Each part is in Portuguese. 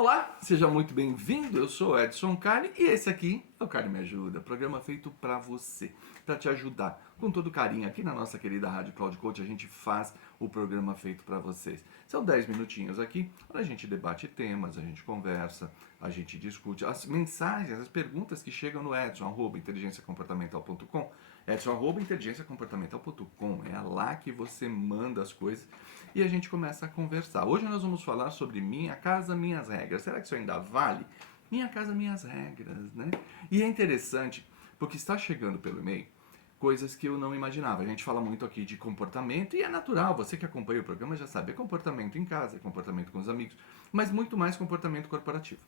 Olá, seja muito bem-vindo. Eu sou Edson Carne e esse aqui é o Carne Me Ajuda, programa feito para você, para te ajudar com todo carinho. Aqui na nossa querida Rádio Cloud Coach a gente faz o programa feito para vocês. São 10 minutinhos aqui para a gente debate temas, a gente conversa, a gente discute as mensagens, as perguntas que chegam no edson@inteligenciacomportamental.com. edson@inteligenciacomportamental.com. É lá que você manda as coisas e a gente começa a conversar. Hoje nós vamos falar sobre minha casa, minhas regras. Será que isso ainda vale? Minha casa, minhas regras, né? E é interessante porque está chegando pelo e-mail coisas que eu não imaginava. A gente fala muito aqui de comportamento e é natural, você que acompanha o programa já sabe, é comportamento em casa, é comportamento com os amigos, mas muito mais comportamento corporativo.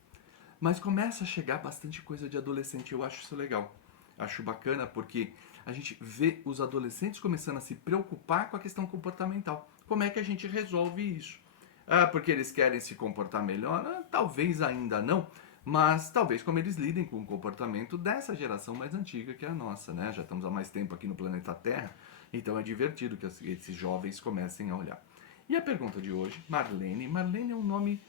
Mas começa a chegar bastante coisa de adolescente, eu acho isso legal. Acho bacana porque a gente vê os adolescentes começando a se preocupar com a questão comportamental. Como é que a gente resolve isso? Ah, porque eles querem se comportar melhor? Ah, talvez ainda não, mas talvez como eles lidem com o comportamento dessa geração mais antiga que é a nossa, né? Já estamos há mais tempo aqui no planeta Terra, então é divertido que esses jovens comecem a olhar. E a pergunta de hoje, Marlene. Marlene é um nome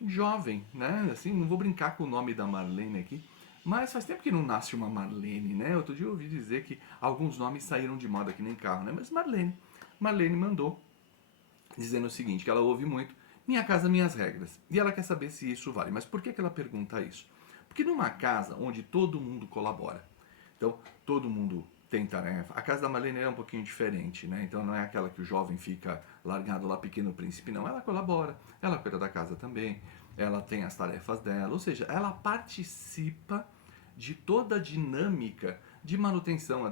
jovem, né? Assim, não vou brincar com o nome da Marlene aqui, mas faz tempo que não nasce uma Marlene, né? Outro dia eu ouvi dizer que alguns nomes saíram de moda que nem carro, né? Mas Marlene mandou dizendo o seguinte, que ela ouve muito, minha casa, minhas regras. E ela quer saber se isso vale. Mas por que ela pergunta isso? Porque numa casa onde todo mundo colabora, então todo mundo tem tarefa. A casa da Marlene é um pouquinho diferente, né? Então não é aquela que o jovem fica largado lá, pequeno príncipe, não. Ela colabora, ela cuida da casa também, ela tem as tarefas dela, ou seja, ela participa de toda a dinâmica de manutenção,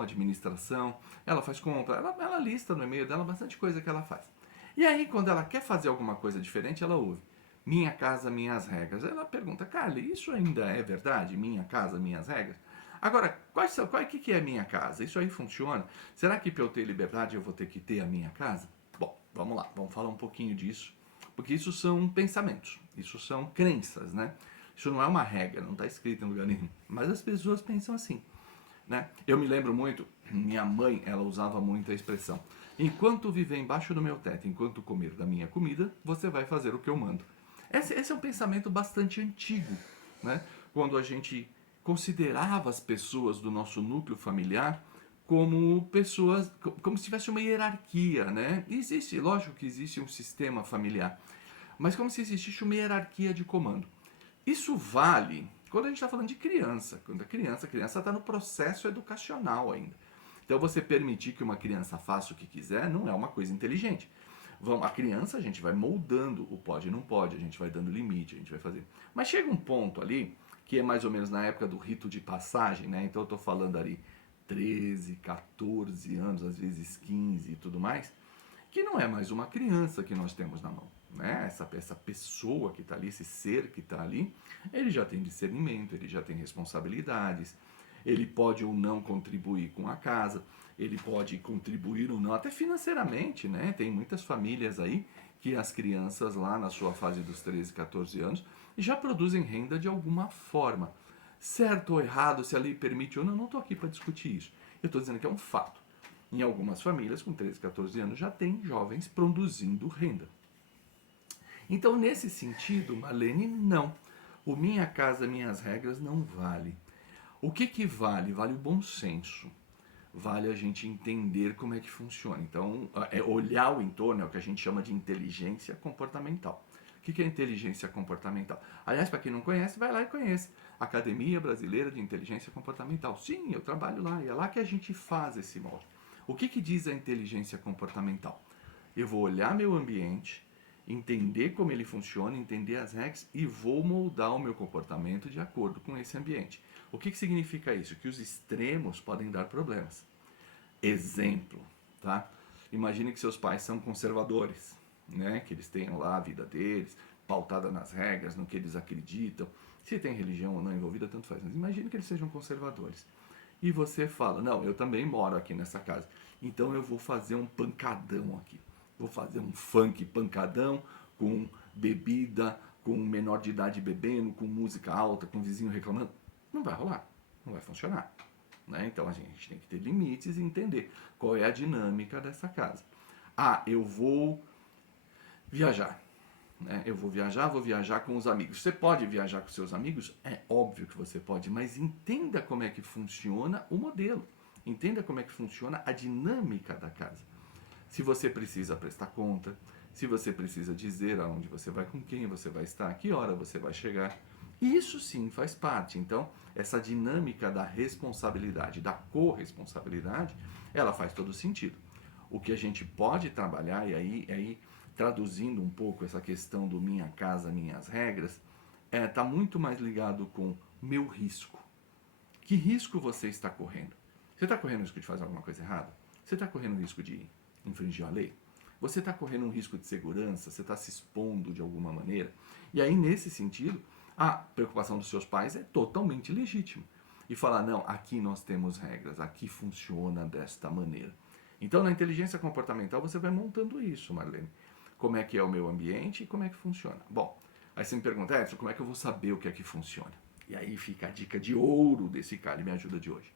administração, ela faz compra, ela lista no e-mail dela bastante coisa que ela faz. E aí, quando ela quer fazer alguma coisa diferente, ela ouve minha casa, minhas regras. Ela pergunta, Carly, isso ainda é verdade? Minha casa, minhas regras? Agora, que é minha casa? Isso aí funciona? Será que para eu ter liberdade eu vou ter que ter a minha casa? Bom, vamos lá, vamos falar um pouquinho disso. Porque isso são pensamentos, isso são crenças, né? Isso não é uma regra, não está escrito em lugar nenhum. Mas as pessoas pensam assim. Né? Eu me lembro muito, minha mãe, ela usava muito a expressão: enquanto viver embaixo do meu teto, enquanto comer da minha comida, você vai fazer o que eu mando. Esse é um pensamento bastante antigo, né? Quando a gente considerava as pessoas do nosso núcleo familiar como pessoas, como se tivesse uma hierarquia, né? Existe, lógico que existe um sistema familiar, mas como se existisse uma hierarquia de comando. Isso vale quando a gente está falando de criança. Quando a criança está no processo educacional ainda. Então você permitir que uma criança faça o que quiser não é uma coisa inteligente. A criança a gente vai moldando o pode e não pode, a gente vai dando limite, a gente vai fazer. Mas chega um ponto ali, que é mais ou menos na época do rito de passagem, né? Então eu estou falando ali 13, 14 anos, às vezes 15 e tudo mais, que não é mais uma criança que nós temos na mão. Né? Essa pessoa que está ali, esse ser que está ali, ele já tem discernimento, ele já tem responsabilidades, ele pode ou não contribuir com a casa, ele pode contribuir ou não, até financeiramente, né? Tem muitas famílias aí que as crianças lá na sua fase dos 13, 14 anos já produzem renda de alguma forma. Certo ou errado, se a lei permite ou não, não estou aqui para discutir isso. Eu estou dizendo que é um fato. Em algumas famílias, com 13, 14 anos, já tem jovens produzindo renda. Então, nesse sentido, Marlene, não. O minha casa, minhas regras não vale. O que vale? Vale o bom senso. Vale a gente entender como é que funciona. Então, é olhar o entorno, é o que a gente chama de inteligência comportamental. O que é inteligência comportamental? Aliás, para quem não conhece, vai lá e conhece. Academia Brasileira de Inteligência Comportamental. Sim, eu trabalho lá e é lá que a gente faz esse molde. O que diz a inteligência comportamental? Eu vou olhar meu ambiente, entender como ele funciona, entender as regras e vou moldar o meu comportamento de acordo com esse ambiente. O que significa isso? Que os extremos podem dar problemas. Exemplo, tá? Imagine que seus pais são conservadores, né? Que eles tenham lá a vida deles, pautada nas regras, no que eles acreditam. Se tem religião ou não envolvida, tanto faz. Mas imagine que eles sejam conservadores. E você fala, não, eu também moro aqui nessa casa, então eu vou fazer um pancadão aqui. Vou fazer um funk pancadão, com bebida, com menor de idade bebendo, com música alta, com vizinho reclamando. Não vai rolar, não vai funcionar. Né? Então a gente tem que ter limites e entender qual é a dinâmica dessa casa. Ah, eu vou viajar. né? Eu vou viajar com os amigos. Você pode viajar com seus amigos? É óbvio que você pode, mas entenda como é que funciona o modelo. Entenda como é que funciona a dinâmica da casa. Se você precisa prestar conta, se você precisa dizer aonde você vai, com quem você vai estar, que hora você vai chegar. Isso sim faz parte. Então, essa dinâmica da responsabilidade, da corresponsabilidade, ela faz todo sentido. O que a gente pode trabalhar, e aí traduzindo um pouco essa questão do minha casa, minhas regras, está muito mais ligado com meu risco. Que risco você está correndo? Você está correndo o risco de fazer alguma coisa errada? Você está correndo o risco de infringir a lei? Você está correndo um risco de segurança? Você está se expondo de alguma maneira? E aí, nesse sentido, a preocupação dos seus pais é totalmente legítima. E falar, não, aqui nós temos regras, aqui funciona desta maneira. Então, na inteligência comportamental, você vai montando isso, Marlene. Como é que é o meu ambiente e como é que funciona. Bom, aí você me pergunta, Edson, como é que eu vou saber o que é que funciona? E aí fica a dica de ouro desse cara e me ajuda de hoje.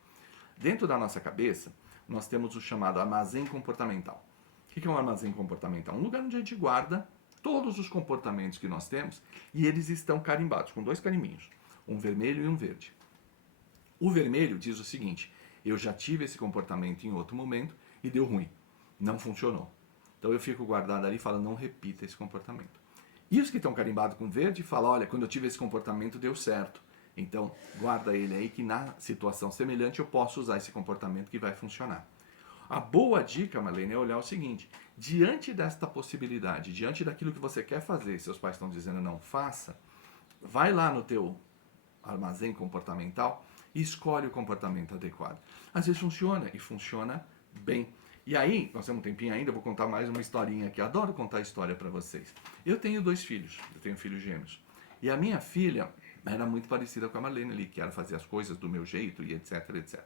Dentro da nossa cabeça, nós temos o chamado armazém comportamental. O que é um armazém comportamental? Um lugar onde a gente guarda todos os comportamentos que nós temos e eles estão carimbados, com dois carimbinhos, um vermelho e um verde. O vermelho diz o seguinte, eu já tive esse comportamento em outro momento e deu ruim, não funcionou. Então eu fico guardado ali e falo, não repita esse comportamento. E os que estão carimbados com verde falam, olha, quando eu tive esse comportamento deu certo. Então, guarda ele aí que na situação semelhante eu posso usar esse comportamento que vai funcionar. A boa dica, Marlene, é olhar o seguinte, diante desta possibilidade, diante daquilo que você quer fazer, seus pais estão dizendo não faça, vai lá no teu armazém comportamental e escolhe o comportamento adequado. Às vezes funciona e funciona bem. E aí, nós temos um tempinho ainda, eu vou contar mais uma historinha aqui. Adoro contar história para vocês. Eu tenho 2 filhos, eu tenho filhos gêmeos. E a minha filha era muito parecida com a Marlene ali, que era fazer as coisas do meu jeito e etc, etc.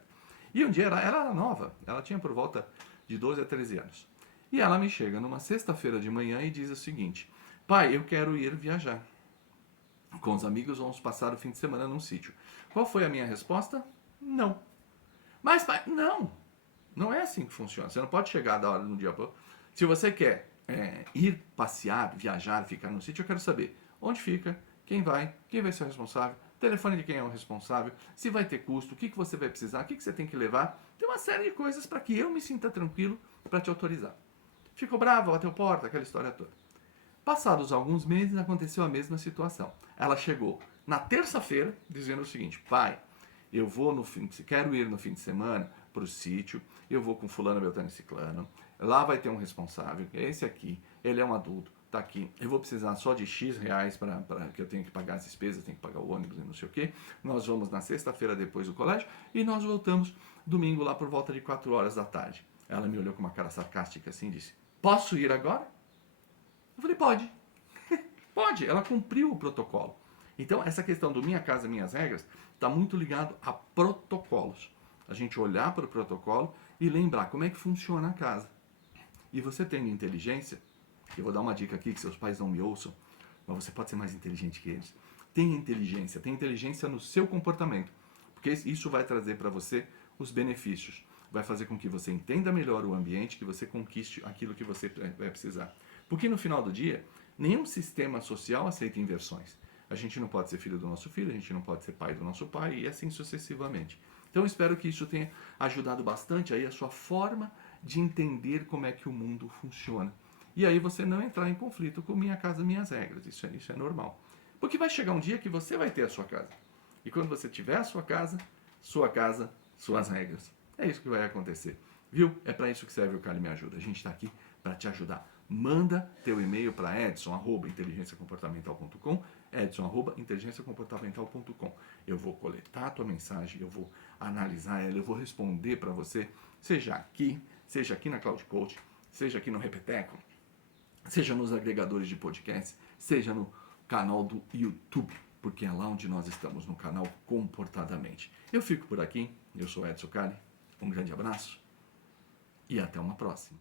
E um dia ela era nova, ela tinha por volta de 12 a 13 anos. E ela me chega numa sexta-feira de manhã e diz o seguinte, pai, eu quero ir viajar. Com os amigos vamos passar o fim de semana num sítio. Qual foi a minha resposta? Não. Mas pai, não. Não é assim que funciona. Você não pode chegar da hora no dia para outro. Se você quer ir passear, viajar, ficar no sítio, eu quero saber onde fica, quem vai ser o responsável, telefone de quem é o responsável, se vai ter custo, o que você vai precisar, o que você tem que levar. Tem uma série de coisas para que eu me sinta tranquilo para te autorizar. Ficou bravo, bateu porta, aquela história toda. Passados alguns meses, aconteceu a mesma situação. Ela chegou na terça-feira dizendo o seguinte, pai, eu vou quero ir no fim de semana para o sítio, eu vou com fulano, beltrano e ciclano, lá vai ter um responsável, é esse aqui, ele é um adulto, tá aqui, eu vou precisar só de X reais para que eu tenho que pagar as despesas, tenho que pagar o ônibus e não sei o quê. Nós vamos na sexta-feira depois do colégio e nós voltamos domingo lá por volta de 4 horas da tarde. Ela me olhou com uma cara sarcástica assim e disse, posso ir agora? Eu falei, pode. Pode, ela cumpriu o protocolo. Então, essa questão do minha casa, minhas regras, está muito ligado a protocolos. A gente olhar para o protocolo e lembrar como é que funciona a casa. E você tendo inteligência, eu vou dar uma dica aqui que seus pais não me ouçam, mas você pode ser mais inteligente que eles. Tenha inteligência no seu comportamento, porque isso vai trazer para você os benefícios. Vai fazer com que você entenda melhor o ambiente, que você conquiste aquilo que você vai precisar. Porque no final do dia, nenhum sistema social aceita inversões. A gente não pode ser filho do nosso filho, a gente não pode ser pai do nosso pai e assim sucessivamente. Então eu espero que isso tenha ajudado bastante aí a sua forma de entender como é que o mundo funciona. E aí você não entrar em conflito com minha casa, minhas regras. Isso é normal. Porque vai chegar um dia que você vai ter a sua casa. E quando você tiver a sua casa, suas regras. É isso que vai acontecer. Viu? É para isso que serve o Cali Me Ajuda. A gente está aqui para te ajudar. Manda teu e-mail para edson@inteligenciacomportamental.com, edson@inteligenciacomportamental.com. Eu vou coletar a tua mensagem, eu vou analisar ela, eu vou responder para você, seja aqui na Cloud Coach, seja aqui no Repeteco, seja nos agregadores de podcast, seja no canal do YouTube, porque é lá onde nós estamos, no canal Comportadamente. Eu fico por aqui, eu sou Edson Cali, um grande abraço e até uma próxima.